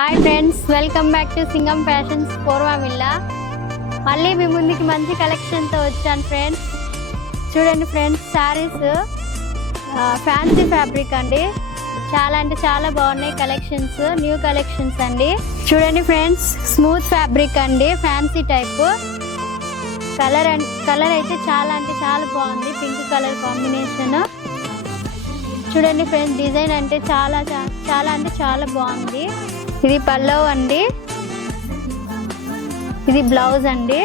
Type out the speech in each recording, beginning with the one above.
Hi friends, welcome back to Singam fashions పూర్వమిల్ల. మళ్ళీ మీ ముందుకి మంచి కలెక్షన్తో వచ్చాను ఫ్రెండ్స్. చూడండి ఫ్రెండ్స్, శారీస్ ఫ్యాన్సీ ఫ్యాబ్రిక్ అండి. చాలా అంటే చాలా బాగున్నాయి కలెక్షన్స్, న్యూ కలెక్షన్స్ అండి. చూడండి ఫ్రెండ్స్, స్మూత్ ఫ్యాబ్రిక్ అండి, ఫ్యాన్సీ టైప్. కలర్ అయితే చాలా అంటే చాలా బాగుంది, పింక్ కలర్ కాంబినేషన్. చూడండి ఫ్రెండ్స్, డిజైన్ అంటే చాలా అంటే చాలా బాగుంది. ఇది పల్లవ్ అండి, ఇది బ్లౌజ్ అండి.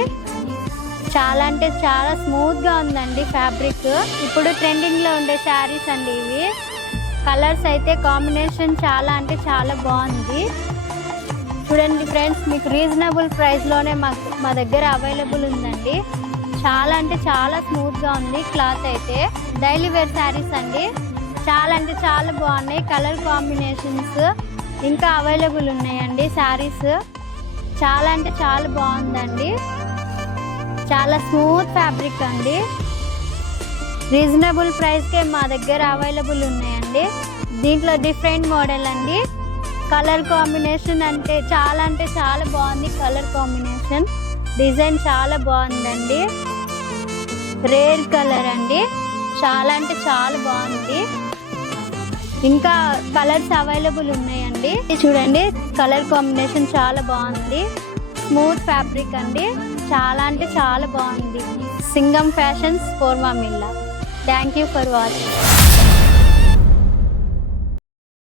చాలా అంటే చాలా స్మూత్గా ఉందండి ఫ్యాబ్రిక్. ఇప్పుడు ట్రెండింగ్లో ఉండే శారీస్ అండి ఇవి. కలర్స్ అయితే కాంబినేషన్ చాలా అంటే చాలా బాగుంది. చూడండి ఫ్రెండ్స్, మీకు రీజనబుల్ ప్రైస్లోనే మా దగ్గర అవైలబుల్ ఉందండి. చాలా అంటే చాలా స్మూత్గా ఉంది క్లాత్ అయితే. డైలీ వేర్ శారీస్ అండి, చాలా అంటే చాలా బాగున్నాయి. కలర్ కాంబినేషన్స్ ఇంకా అవైలబుల్ ఉన్నాయండి. శారీస్ చాలా అంటే చాలా బాగుందండి. చాలా స్మూత్ ఫ్యాబ్రిక్ అండి. రీజనబుల్ ప్రైస్కే మా దగ్గర అవైలబుల్ ఉన్నాయండి. దీంట్లో డిఫరెంట్ మోడల్ అండి. కలర్ కాంబినేషన్ అంటే చాలా బాగుంది. కలర్ కాంబినేషన్ డిజైన్ చాలా బాగుందండి. రేర్ కలర్ అండి, చాలా అంటే చాలా బాగుంది. ఇంకా కలర్స్ అవైలబుల్ ఉన్నాయండి. చూడండి, కలర్ కాంబినేషన్ చాలా బాగుంది. స్మూత్ ఫ్యాబ్రిక్ అండి, చాలా అంటే చాలా బాగుంది. సింగం ఫ్యాషన్స్ పూర్వమిల్ల. Thank you for watching.